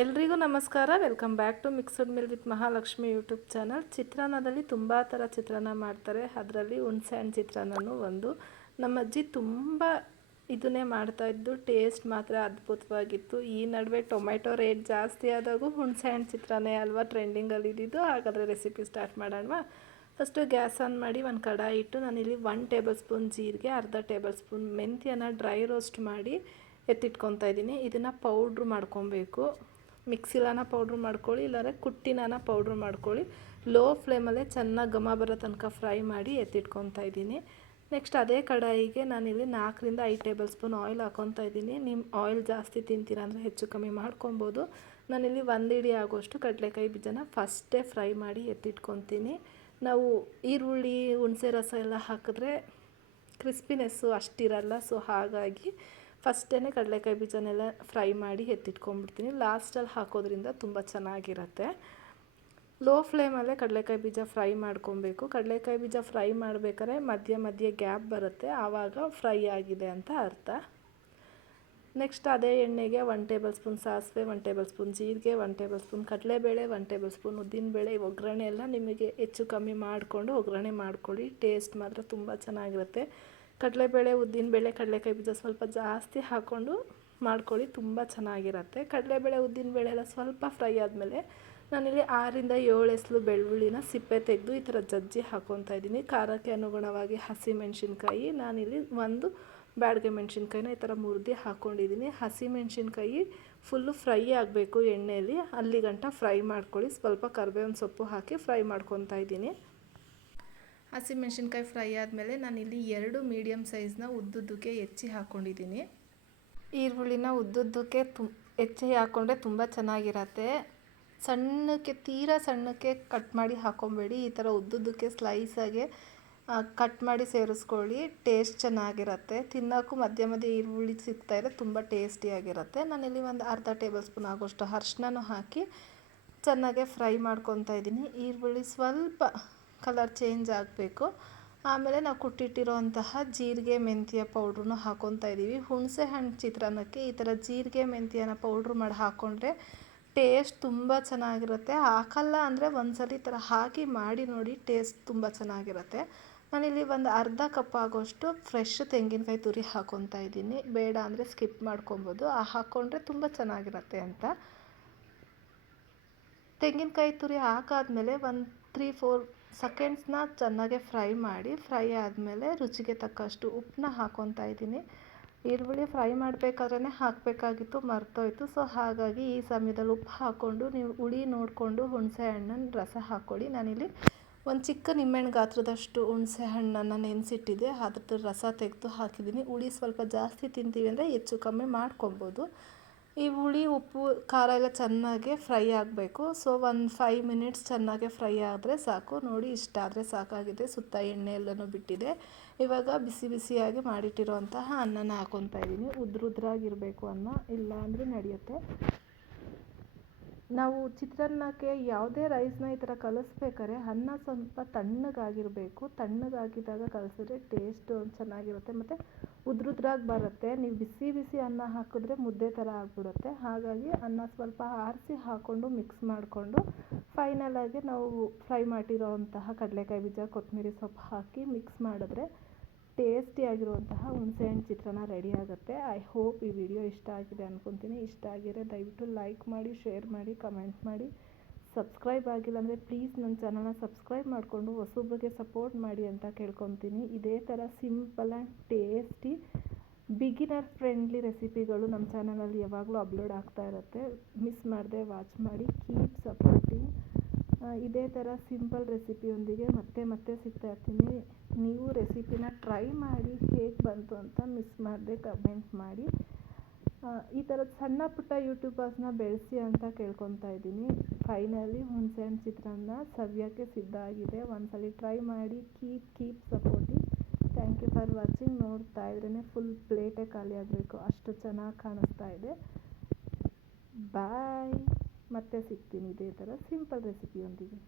ಎಲ್ರಿಗೂ ನಮಸ್ಕಾರ. Welcome back to mixed meal with Mahalakshmi YouTube channel ಚಿತ್ರಾನ್ನದಲ್ಲಿ ತುಂಬ ಥರ ಚಿತ್ರಾನ್ನ ಮಾಡ್ತಾರೆ. ಅದರಲ್ಲಿ ಹುಣಸೆ ಹಣ್ಣು ಚಿತ್ರಾನ್ನನೂ ಒಂದು. ನಮ್ಮ ಅಜ್ಜಿ ತುಂಬ ಇದನ್ನೇ ಮಾಡ್ತಾಯಿದ್ದು ಟೇಸ್ಟ್ ಮಾತ್ರ ಅದ್ಭುತವಾಗಿತ್ತು. ಈ ನಡುವೆ ಟೊಮೆಟೊ ರೇಟ್ ಜಾಸ್ತಿ ಆದಾಗೂ ಹುಣಸೆ ಹಣ್ಣು ಚಿತ್ರಾನ್ನ ಅಲ್ವಾ ಟ್ರೆಂಡಿಂಗಲ್ಲಿ ಇದ್ದಿದ್ದು. ಹಾಗಾದರೆ ರೆಸಿಪಿ ಸ್ಟಾರ್ಟ್ ಮಾಡೋಣ ಫಸ್ಟು ಗ್ಯಾಸ್ ಆನ್ ಮಾಡಿ ಒಂದು ಕಡಾಯಿ ಇಟ್ಟು ನಾನಿಲ್ಲಿ ಒನ್ ಟೇಬಲ್ ಸ್ಪೂನ್ ಜೀರಿಗೆ, ಅರ್ಧ ಟೇಬಲ್ ಸ್ಪೂನ್ ಮೆಂತ್ಯನ ಡ್ರೈ ರೋಸ್ಟ್ ಮಾಡಿ ಎತ್ತಿಟ್ಕೊತಾ ಇದ್ದೀನಿ. ಇದನ್ನು ಪೌಡ್ರ್ ಮಾಡ್ಕೊಬೇಕು. ಮಿಕ್ಸಿಲಾನ ಪೌಡ್ರ್ ಮಾಡ್ಕೊಳ್ಳಿ, ಇಲ್ಲಾಂದರೆ ಕುಟ್ಟಿನಾನ ಪೌಡ್ರ್ ಮಾಡ್ಕೊಳ್ಳಿ. ಲೋ ಫ್ಲೇಮಲ್ಲೇ ಚೆನ್ನಾಗಿ ಘಮ ಬರೋ ತನಕ ಫ್ರೈ ಮಾಡಿ ಎತ್ತಿಟ್ಕೊತಾ ಇದ್ದೀನಿ. ನೆಕ್ಸ್ಟ್ ಅದೇ ಕಡಾಯಿಗೆ ನಾನಿಲ್ಲಿ ನಾಲ್ಕರಿಂದ ಐದು ಟೇಬಲ್ ಸ್ಪೂನ್ ಆಯಿಲ್ ಹಾಕೊತಾ ಇದ್ದೀನಿ. ನಿಮ್ಮ ಆಯಿಲ್ ಜಾಸ್ತಿ ತಿಂತೀರ ಅಂದರೆ ಹೆಚ್ಚು ಕಮ್ಮಿ ಮಾಡ್ಕೊಬೋದು. ನಾನಿಲ್ಲಿ ಒಂದು ಇಡಿ ಆಗೋಷ್ಟು ಕಡಲೆಕಾಯಿ ಬೀಜನ ಫಸ್ಟೇ ಫ್ರೈ ಮಾಡಿ ಎತ್ತಿಟ್ಕೊತೀನಿ. ನಾವು ಈರುಳ್ಳಿ, ಹುಣಸೆ ರಸ ಎಲ್ಲ ಹಾಕಿದ್ರೆ ಕ್ರಿಸ್ಪಿನೆಸ್ಸು ಅಷ್ಟಿರಲ್ಲ, ಸೊ ಹಾಗಾಗಿ ಫಸ್ಟೇ ಕಡಲೆಕಾಯಿ ಬೀಜನೆಲ್ಲ ಫ್ರೈ ಮಾಡಿ ಎತ್ತಿಟ್ಕೊಂಡ್ಬಿಡ್ತೀನಿ. ಲಾಸ್ಟಲ್ಲಿ ಹಾಕೋದ್ರಿಂದ ತುಂಬ ಚೆನ್ನಾಗಿರತ್ತೆ. ಲೋ ಫ್ಲೇಮಲ್ಲೇ ಕಡಲೆಕಾಯಿ ಬೀಜ ಫ್ರೈ ಮಾಡ್ಕೊಬೇಕು. ಕಡಲೆಕಾಯಿ ಬೀಜ ಫ್ರೈ ಮಾಡಬೇಕಾದ್ರೆ ಮಧ್ಯ ಮಧ್ಯೆ ಗ್ಯಾಪ್ ಬರುತ್ತೆ. ಆವಾಗ ಫ್ರೈ ಆಗಿದೆ ಅಂತ ಅರ್ಥ. ನೆಕ್ಸ್ಟ್ ಅದೇ ಎಣ್ಣೆಗೆ ಒನ್ ಟೇಬಲ್ ಸ್ಪೂನ್ ಸಾಸಿವೆ ಒನ್ ಟೇಬಲ್ ಸ್ಪೂನ್ ಜೀರಿಗೆ ಒನ್ ಟೇಬಲ್ ಸ್ಪೂನ್ ಕಡಲೆಬೇಳೆ ಒನ್ ಟೇಬಲ್ ಸ್ಪೂನ್ ಉದ್ದಿನಬೇಳೆ ಒಗ್ಗರಣೆ ಎಲ್ಲ ನಿಮಗೆ ಹೆಚ್ಚು ಕಮ್ಮಿ ಮಾಡಿಕೊಂಡು ಒಗ್ಗರಣೆ ಮಾಡ್ಕೊಳ್ಳಿ. ಟೇಸ್ಟ್ ಮಾತ್ರ ತುಂಬ ಚೆನ್ನಾಗಿರುತ್ತೆ. ಕಡಲೆಬೇಳೆ, ಉದ್ದಿನಬೇಳೆ, ಕಡಲೆಕಾಯಿ ಬೀಜ ಸ್ವಲ್ಪ ಜಾಸ್ತಿ ಹಾಕ್ಕೊಂಡು ಮಾಡ್ಕೊಳ್ಳಿ, ತುಂಬ ಚೆನ್ನಾಗಿರುತ್ತೆ. ಕಡಲೆಬೇಳೆ, ಉದ್ದಿನಬೇಳೆ ಎಲ್ಲ ಸ್ವಲ್ಪ ಫ್ರೈ ಆದಮೇಲೆ ನಾನಿಲ್ಲಿ ಆರಿಂದ ಏಳು ಎಸಲು ಬೆಳ್ಳುಳ್ಳಿನ ಸಿಪ್ಪೆ ತೆಗೆದು ಈ ಥರ ಜಜ್ಜಿ ಹಾಕ್ಕೊತಾ ಇದ್ದೀನಿ. ಖಾರಕ್ಕೆ ಅನುಗುಣವಾಗಿ ಹಸಿ ಮೆಣಸಿನ್ಕಾಯಿ ನಾನಿಲ್ಲಿ ಒಂದು ಬ್ಯಾಡ್ಗೆ ಮೆಣಸಿನ್ಕಾಯಿನ ಈ ಥರ ಮುರಿದು ಹಾಕ್ಕೊಂಡಿದ್ದೀನಿ. ಹಸಿ ಮೆಣಸಿನ್ಕಾಯಿ ಫುಲ್ಲು ಫ್ರೈ ಆಗಬೇಕು ಎಣ್ಣೆಯಲ್ಲಿ ಅಲ್ಲಿಗಂಟ ಫ್ರೈ ಮಾಡ್ಕೊಳ್ಳಿ. ಸ್ವಲ್ಪ ಕರ್ಬೇವಿನ ಸೊಪ್ಪು ಹಾಕಿ ಫ್ರೈ ಮಾಡ್ಕೊತಾ ಇದ್ದೀನಿ. ಹಸಿಮೆಣ್ಸಿನ್ಕಾಯಿ ಫ್ರೈ ಆದಮೇಲೆ ನಾನಿಲ್ಲಿ ಎರಡು ಮೀಡಿಯಮ್ ಸೈಜ್ನ ಉದ್ದುದ್ದಕ್ಕೆ ಹೆಚ್ಚಿ ಹಾಕ್ಕೊಂಡಿದ್ದೀನಿ ಈರುಳ್ಳಿನ ಉದ್ದುದ್ದಕ್ಕೆ ತು, ಹೆಚ್ಚಿ ಹಾಕ್ಕೊಂಡ್ರೆ ತುಂಬ ಚೆನ್ನಾಗಿರತ್ತೆ. ಸಣ್ಣಕ್ಕೆ, ತೀರಾ ಸಣ್ಣಕ್ಕೆ ಕಟ್ ಮಾಡಿ ಹಾಕ್ಕೊಬೇಡಿ ಈ ಥರ ಉದ್ದುದ್ದಕ್ಕೆ ಸ್ಲೈಸಾಗೆ ಕಟ್ ಮಾಡಿ ಸೇರಿಸ್ಕೊಳ್ಳಿ. ಟೇಸ್ಟ್ ಚೆನ್ನಾಗಿರುತ್ತೆ. ತಿನ್ನೋಕ್ಕೂ ಮಧ್ಯ ಮಧ್ಯೆ ಈರುಳ್ಳಿ ಸಿಗ್ತಾಯಿದ್ರೆ ತುಂಬ ಟೇಸ್ಟಿಯಾಗಿರುತ್ತೆ ನಾನಿಲ್ಲಿ ಒಂದು ಅರ್ಧ ಟೇಬಲ್ ಸ್ಪೂನ್ ಆಗೋಷ್ಟು ಅರ್ಶಿನೂ ಹಾಕಿ ಚೆನ್ನಾಗೆ ಫ್ರೈ ಮಾಡ್ಕೊತಾ ಇದ್ದೀನಿ. ಈರುಳ್ಳಿ ಸ್ವಲ್ಪ ಕಲರ್ ಚೇಂಜ್ ಆಗಬೇಕು. ಆಮೇಲೆ ನಾವು ಕುಟ್ಟಿಟ್ಟಿರೋಂತಹ ಜೀರಿಗೆ ಮೆಂತ್ಯ ಪೌಡ್ರನ್ನ ಹಾಕೊತಾ ಇದ್ದೀವಿ. ಹುಣಸೆ ಹಣ್ಣು ಚಿತ್ರಾನ್ನಕ್ಕೆ ಈ ಥರ ಜೀರಿಗೆ ಮೆಂತ್ಯನ ಪೌಡ್ರ್ ಮಾಡಿ ಹಾಕ್ಕೊಂಡ್ರೆ ಟೇಸ್ಟ್ ತುಂಬ ಚೆನ್ನಾಗಿರುತ್ತೆ. ಹಾಕಲ್ಲ ಅಂದರೆ ಒಂದ್ಸಲ ಈ ಥರ ಹಾಕಿ ಮಾಡಿ ನೋಡಿ ಟೇಸ್ಟ್ ತುಂಬ ಚೆನ್ನಾಗಿರುತ್ತೆ. ನಾನಿಲ್ಲಿ ಒಂದು ಅರ್ಧ ಕಪ್ ಆಗೋಷ್ಟು ಫ್ರೆಶ್ ತೆಂಗಿನಕಾಯಿ ತುರಿ ಹಾಕೊತಾ ಇದ್ದೀನಿ. ಬೇಡ ಅಂದರೆ ಸ್ಕಿಪ್ ಮಾಡ್ಕೊಬೋದು. ಆ ಹಾಕ್ಕೊಂಡ್ರೆ ತುಂಬ ಚೆನ್ನಾಗಿರುತ್ತೆ ಅಂತ. ತೆಂಗಿನಕಾಯಿ ತುರಿ ಹಾಕಾದ್ಮೇಲೆ ಒಂದು ತ್ರೀ ಫೋರ್ ಸೆಕೆಂಡ್ಸ್ನ ಚೆನ್ನಾಗೆ ಫ್ರೈ ಮಾಡಿ, ಫ್ರೈ ಆದಮೇಲೆ ರುಚಿಗೆ ತಕ್ಕಷ್ಟು ಉಪ್ಪನ್ನ ಹಾಕ್ಕೊತಾ ಇದ್ದೀನಿ. ಈರುಳ್ಳಿ ಫ್ರೈ ಮಾಡಬೇಕಾದ್ರೆ ಹಾಕಬೇಕಾಗಿತ್ತು, ಮರ್ತೋಯ್ತು. ಸೊ, ಹಾಗಾಗಿ ಈ ಸಮಯದಲ್ಲಿ ಉಪ್ಪು ಹಾಕ್ಕೊಂಡು ನೀವು ಹುಳಿ ನೋಡಿಕೊಂಡು ಹುಣಸೆ ಹಣ್ಣನ್ನು ರಸ ಹಾಕ್ಕೊಳ್ಳಿ. ನಾನಿಲ್ಲಿ ಒಂದು ಚಿಕ್ಕ ನಿಂಬೆಹಣ್ಣು ಗಾತ್ರದಷ್ಟು ಹುಣಸೆ ಹಣ್ಣನ್ನು ನೆನೆಸಿಟ್ಟಿದ್ದೆ ಅದ್ರದ್ದು ರಸ ತೆಗೆದು ಹಾಕಿದ್ದೀನಿ. ಹುಳಿ ಸ್ವಲ್ಪ ಜಾಸ್ತಿ ತಿಂತೀವಿ ಅಂದರೆ ಹೆಚ್ಚು ಕಮ್ಮಿ ಮಾಡ್ಕೊಬೋದು. ಈ ಹುಳಿ, ಉಪ್ಪು, ಖಾರ ಎಲ್ಲ ಚೆನ್ನಾಗಿ ಫ್ರೈ ಆಗಬೇಕು. ಸೊ ಒಂದು ಫೈವ್ ಮಿನಿಟ್ಸ್ ಚೆನ್ನಾಗಿ ಫ್ರೈ ಆದರೆ ಸಾಕು. ನೋಡಿ, ಇಷ್ಟ ಆದರೆ ಸಾಕಾಗಿದೆ. ಸುತ್ತ ಎಣ್ಣೆ ಎಲ್ಲನೂ ಬಿಟ್ಟಿದೆ. ಇವಾಗ ಬಿಸಿ ಬಿಸಿಯಾಗಿ ಮಾಡಿಟ್ಟಿರೋಂತಹ ಅನ್ನನ ಹಾಕೊತಾ ಇದ್ದೀನಿ. ಉದ್ರುದ್ರಾಗಿರಬೇಕು ಅನ್ನ. ಇಲ್ಲ ಅಂದರೆ ನಡೆಯುತ್ತೆ. ನಾವು ಚಿತ್ರಾನ್ನಕ್ಕೆ ಯಾವುದೇ ರೈಸ್ನ ಈ ಥರ ಕಲಸ್ಬೇಕಾದ್ರೆ ಅನ್ನ ಸ್ವಲ್ಪ ತಣ್ಣಗಾಗಿರಬೇಕು. ತಣ್ಣಗಾಗಿದ್ದಾಗ ಕಲಿಸಿದ್ರೆ ಟೇಸ್ಟು ಚೆನ್ನಾಗಿರುತ್ತೆ. ಮತ್ತು ಉದ್ರುದ್ರಾಗಿ ಬರುತ್ತೆ. ನೀವು ಬಿಸಿ ಬಿಸಿ ಅನ್ನ ಹಾಕಿದ್ರೆ ಮುದ್ದೆ ಥರ ಆಗಿಬಿಡುತ್ತೆ. ಹಾಗಾಗಿ ಅನ್ನ ಸ್ವಲ್ಪ ಆರಿಸಿ ಹಾಕ್ಕೊಂಡು ಮಿಕ್ಸ್ ಮಾಡಿಕೊಂಡು ಫೈನಲಾಗಿ ನಾವು ಫ್ರೈ ಮಾಡಿರೋವಂತಹ ಕಡಲೆಕಾಯಿ ಬೀಜ, ಕೊತ್ತಂಬ್ರಿ ಸೊಪ್ಪು ಹಾಕಿ ಮಿಕ್ಸ್ ಮಾಡಿದ್ರೆ ಟೇಸ್ಟಿಯಾಗಿರುವಂತಹ ಹುಣಸೆಹಣ್ಣು ಚಿತ್ರಾನ್ನ ರೆಡಿ ಆಗುತ್ತೆ. ಐ ಹೋಪ್ ಈ ವಿಡಿಯೋ ಇಷ್ಟ ಆಗಿದೆ ಅಂದ್ಕೊತೀನಿ ಇಷ್ಟ ಆಗಿದ್ರೆ ದಯವಿಟ್ಟು ಲೈಕ್ ಮಾಡಿ ಶೇರ್ ಮಾಡಿ ಕಮೆಂಟ್ ಮಾಡಿ. ಸಬ್ಸ್ಕ್ರೈಬ್ ಆಗಿಲ್ಲ ಅಂದರೆ ಪ್ಲೀಸ್ ನನ್ನ ಚಾನಲ್ನ ಸಬ್ಸ್ಕ್ರೈಬ್ ಮಾಡಿಕೊಂಡು ಹೊಸೊಬ್ಬರಿಗೆ ಸಪೋರ್ಟ್ ಮಾಡಿ ಅಂತ ಕೇಳ್ಕೊತೀನಿ. ಇದೇ ಥರ simple and tasty beginner friendly ರೆಸಿಪಿಗಳು ನಮ್ಮ ಚಾನಲಲ್ಲಿ ಯಾವಾಗಲೂ ಅಪ್ಲೋಡ್ ಆಗ್ತಾ ಇರುತ್ತೆ. ಮಿಸ್ ಮಾಡದೆ ವಾಚ್ ಮಾಡಿ. ಕೀಪ್ ಸಪೋರ್ಟಿಂಗ್ ಇದೇ ಥರ ಸಿಂಪಲ್ ರೆಸಿಪಿಯೊಂದಿಗೆ ಮತ್ತೆ ಮತ್ತೆ ಸಿಗ್ತಾ ಇರ್ತೀನಿ. ನೀವು ರೆಸಿಪಿನ ಟ್ರೈ ಮಾಡಿ ಹೇಗೆ ಬಂತು ಅಂತ ಮಿಸ್ ಮಾಡದೆ ಕಮೆಂಟ್ ಮಾಡಿ. ಈ ಥರದ ಸಣ್ಣ ಪುಟ್ಟ ಯೂಟ್ಯೂಬರ್ಸ್ನ ಬೆಳೆಸಿ ಅಂತ ಕೇಳ್ಕೊತಾ ಇದ್ದೀನಿ. ಫೈನಲಿ ಹುಣಸೆಹಣ್ಣು ಚಿತ್ರಾನ್ನ ಸವಿಯೋಕ್ಕೆ ಸಿದ್ಧ ಆಗಿದೆ. ಒಂದ್ಸಲ ಟ್ರೈ ಮಾಡಿ keep keep supporting thank you for watching ನೋಡ್ತಾ ಇದ್ರೇ ಫುಲ್ ಪ್ಲೇಟೇ ಖಾಲಿ ಆಗಬೇಕು. ಅಷ್ಟು ಚೆನ್ನಾಗಿ ಕಾಣಿಸ್ತಾ ಇದೆ. ಬಾಯ್ ಮತ್ತೆ ಸಿಗ್ತೀನಿ ಇದೇ ಥರ ಸಿಂಪಲ್ ರೆಸಿಪಿಯೊಂದಿಗೆ